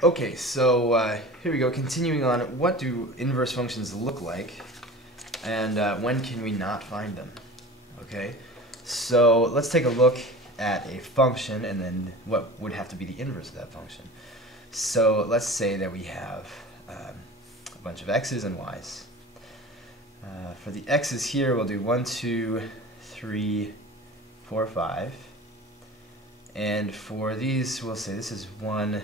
Okay, so here we go. Continuing on, what do inverse functions look like, and when can we not find them? Okay, so let's take a look at a function and then what would have to be the inverse of that function. So let's say that we have a bunch of x's and y's. For the x's here, we'll do 1, 2, 3, 4, 5. And for these, we'll say this is 1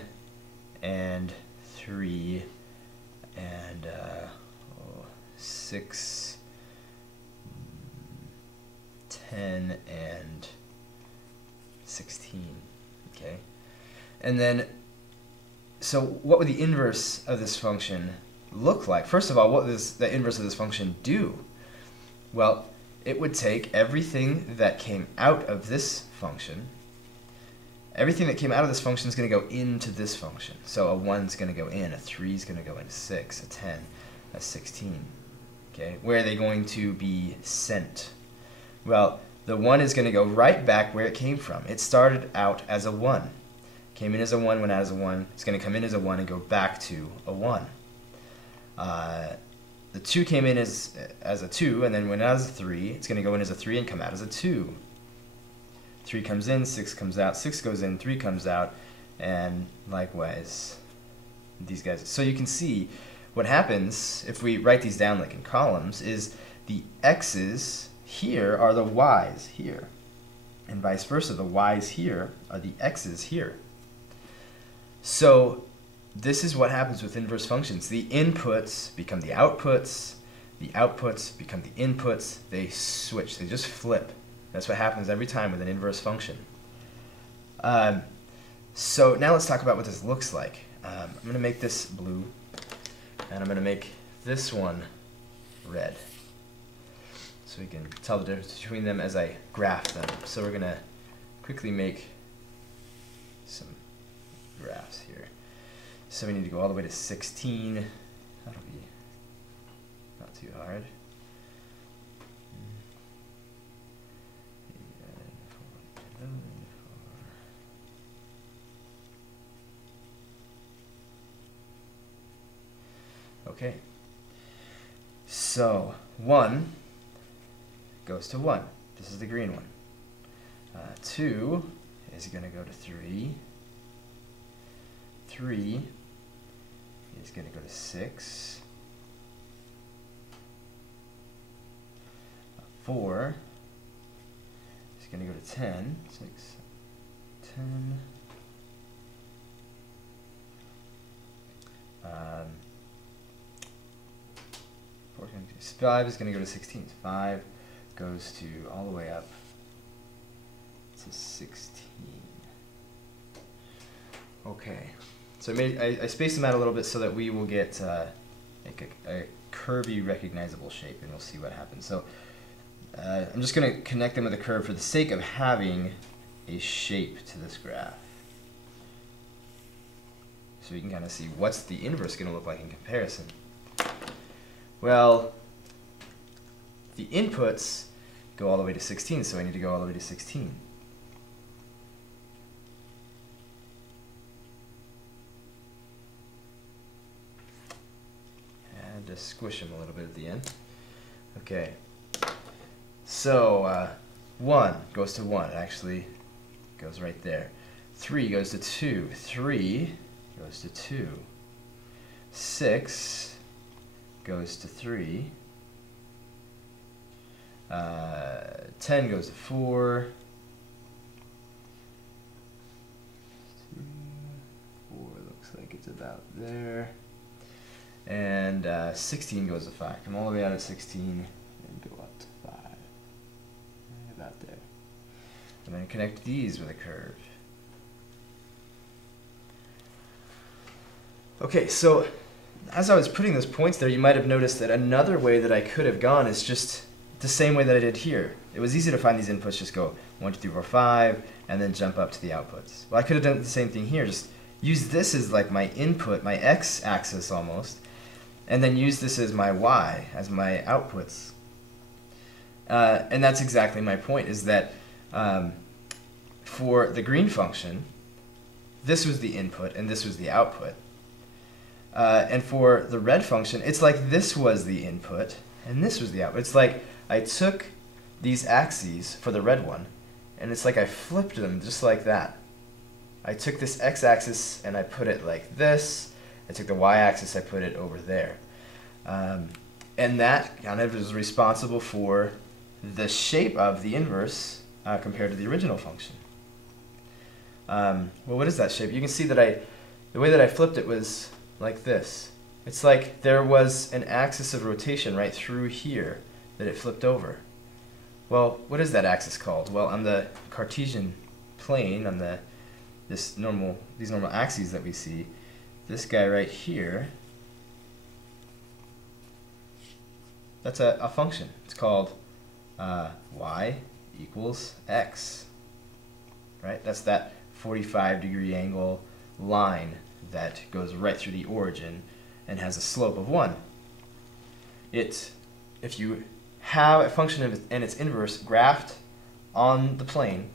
and 3 and 6, 10, and 16. Okay, and then so what would the inverse of this function look like? First of all, what does the inverse of this function do? Well, it would take everything that came out of this function. Everything that came out of this function is going to go into this function. So a 1 is going to go in, a 3 is going to go into 6, a 10, a 16. Okay, where are they going to be sent? Well, the 1 is going to go right back where it came from. It started out as a 1. Came in as a 1, went out as a 1. It's going to come in as a 1 and go back to a 1. The 2 came in as a 2 and then went out as a 3. It's going to go in as a 3 and come out as a 2. 3 comes in, 6 comes out, 6 goes in, 3 comes out, and likewise these guys. So you can see what happens if we write these down like in columns is the x's here are the y's here, and vice versa. The y's here are the x's here. So this is what happens with inverse functions. The inputs become the outputs become the inputs. They switch, they just flip. That's what happens every time with an inverse function. So now let's talk about what this looks like. I'm going to make this blue, and I'm going to make this one red, so we can tell the difference between them as I graph them. So we're going to quickly make some graphs here. So we need to go all the way to 16. That'll be not too hard. Okay, so 1 goes to 1. This is the green one. 2 is going to go to 3. 3 is going to go to 6. 4 is going to go to 10. 6, 10. 5 is going to go to 16. 5 goes to all the way up to 16. Okay, so I spaced them out a little bit so that we will get like a curvy, recognizable shape, and we'll see what happens. So I'm just going to connect them with a curve for the sake of having a shape to this graph, so we can kind of see what's the inverse going to look like in comparison. Well, the inputs go all the way to 16, so I need to go all the way to 16. And just squish them a little bit at the end. Okay, so 1 goes to 1. It actually goes right there. 3 goes to 2. 3 goes to 2. 6 goes to 3. 10 goes to 4. 4 looks like it's about there. And 16 goes to 5. Come all the way out of 16 and go up to 5. About there. And then connect these with a curve. Okay, so as I was putting those points there, you might have noticed that another way that I could have gone is just the same way that I did here. It was easy to find these inputs, just go 1, 2, 3, 4, 5, and then jump up to the outputs. Well, I could have done the same thing here, just use this as like my input, my x-axis almost, and then use this as my y, as my outputs. And that's exactly my point, is that for the green function, this was the input and this was the output. And for the red function, it's like this was the input and this was the output. It's like I took these axes for the red one, and it's like I flipped them just like that. I took this x-axis and I put it like this. I took the y-axis, I put it over there. And that kind of is responsible for the shape of the inverse compared to the original function. Well, what is that shape? You can see that the way that I flipped it was like this. It's like there was an axis of rotation right through here that it flipped over. Well, what is that axis called? Well, on the Cartesian plane, on these normal axes that we see, this guy right here, that's a function. It's called y equals x. Right? That's that 45-degree angle line that goes right through the origin and has a slope of 1. If you have a function and its inverse graphed on the plane,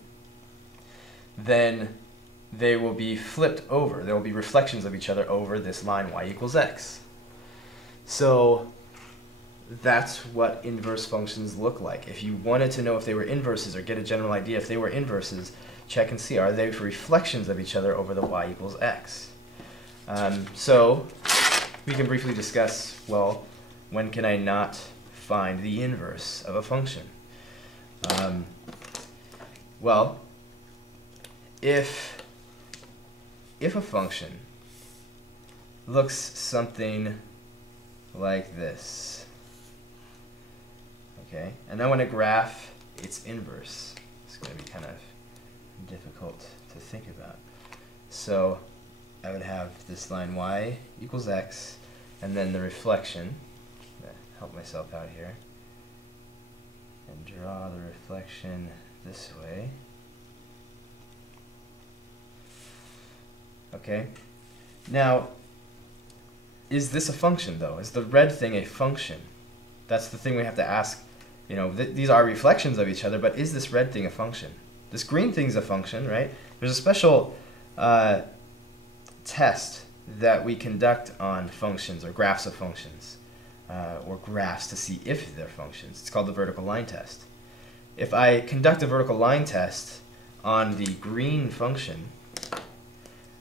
then they will be flipped over. There will be reflections of each other over this line y equals x. So that's what inverse functions look like. If you wanted to know if they were inverses or get a general idea if they were inverses, check and see, are they reflections of each other over the y equals x? So we can briefly discuss, well, when can I not find the inverse of a function? Well, if a function looks something like this, okay, and I want to graph its inverse, it's going to be kind of difficult to think about. So I would have this line y equals x, and then the reflection. Help myself out here and draw the reflection this way. Okay. Now, is this a function though? Is the red thing a function? That's the thing we have to ask. You know, these are reflections of each other, but is this red thing a function? This green thing's a function, right? There's a special test that we conduct on functions or graphs of functions. Or graphs to see if they're functions. It's called the vertical line test. If I conduct a vertical line test on the green function,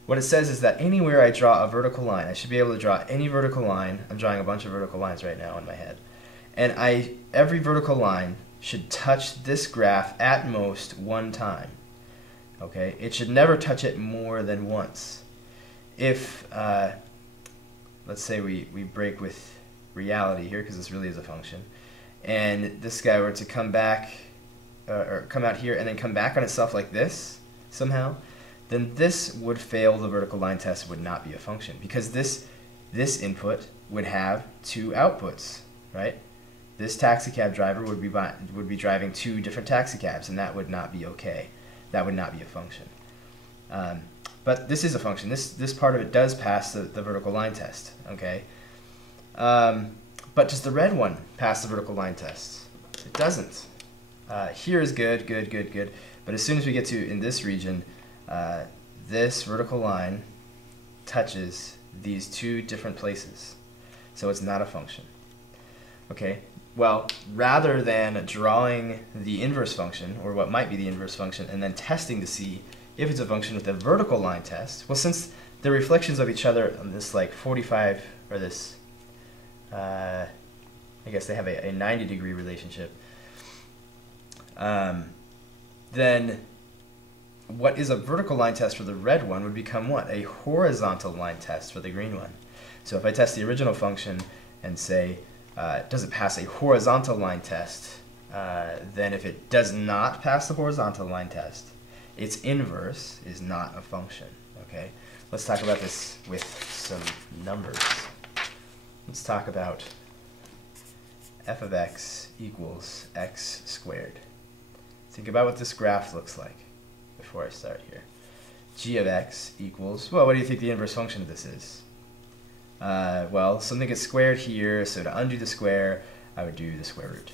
what it says is that anywhere I draw a vertical line, I should be able to draw any vertical line. I'm drawing a bunch of vertical lines right now in my head. And every vertical line should touch this graph at most one time. Okay? It should never touch it more than once. If, let's say we break with reality here, because this really is a function, and this guy were to come back or come out here and then come back on itself like this somehow, then this would fail the vertical line test, would not be a function, because this input would have two outputs, right? This taxicab driver would be driving two different taxicabs, and that would not be okay. That would not be a function. But this is a function. This part of it does pass the vertical line test, okay? But does the red one pass the vertical line test? It doesn't. Here is good, good, good, good. But as soon as we get to, in this region, this vertical line touches these two different places. So it's not a function. Okay, well, rather than drawing the inverse function, or what might be the inverse function, and then testing to see if it's a function with a vertical line test, well, since they're reflections of each other on this like 45, or this, I guess they have a 90-degree relationship, then what is a vertical line test for the red one would become what? A horizontal line test for the green one. So if I test the original function and say, does it pass a horizontal line test, then if it does not pass the horizontal line test, its inverse is not a function. Okay? Let's talk about this with some numbers. Let's talk about f of x equals x squared. Think about what this graph looks like before I start here. G of x equals, well, what do you think the inverse function of this is? Well, something gets squared here, so to undo the square, I would do the square root.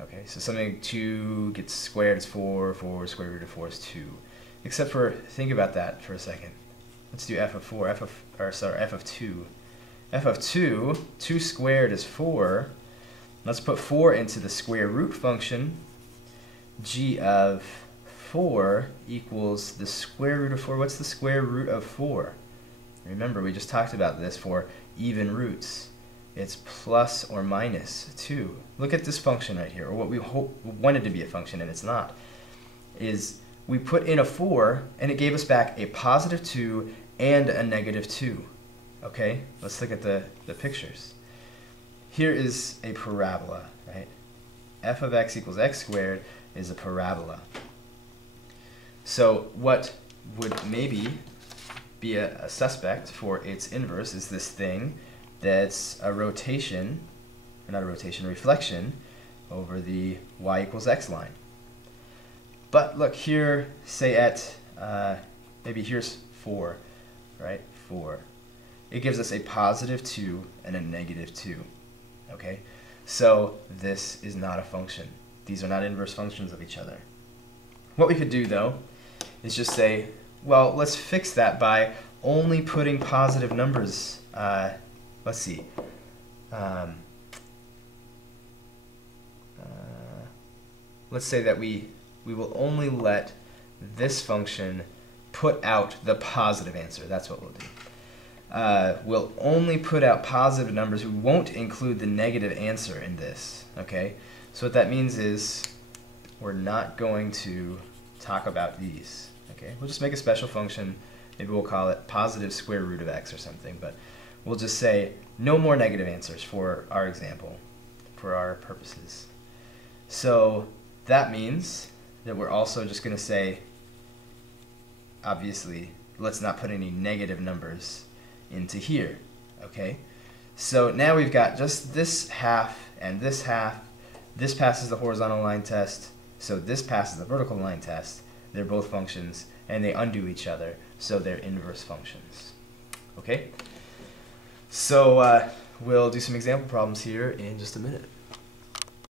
Okay, so something 2 gets squared is 4, 4 square root of 4 is 2. Except for, think about that for a second. let's do f of 4, f of 2. f of 2, 2 squared is 4. Let's put 4 into the square root function. G of 4 equals the square root of 4. What's the square root of 4? Remember, we just talked about this for even roots. It's plus or minus 2. Look at this function right here, or what we wanted to be a function and it's not, is we put in a 4 and it gave us back a positive 2 and a negative 2. Okay, let's look at the pictures. Here is a parabola, right? F of x equals x squared is a parabola. So what would maybe be a suspect for its inverse is this thing that's a rotation, or not a rotation, a reflection over the y equals x line. But look here, say at, maybe here's 4, right? 4. It gives us a positive 2 and a negative 2, okay? So this is not a function. These are not inverse functions of each other. What we could do, though, is just say, well, let's fix that by only putting positive numbers. Let's see. Let's say that we will only let this function put out the positive answer. That's what we'll do. We'll only put out positive numbers. We won't include the negative answer in this. Okay? So what that means is we're not going to talk about these. Okay? We'll just make a special function. Maybe we'll call it positive square root of x or something. But we'll just say no more negative answers for our example, for our purposes. So that means that we're also just going to say, obviously, let's not put any negative numbers into here. Okay? So now we've got just this half and this half. This passes the horizontal line test, so this passes the vertical line test. They're both functions, and they undo each other, so they're inverse functions. Okay? So we'll do some example problems here in just a minute.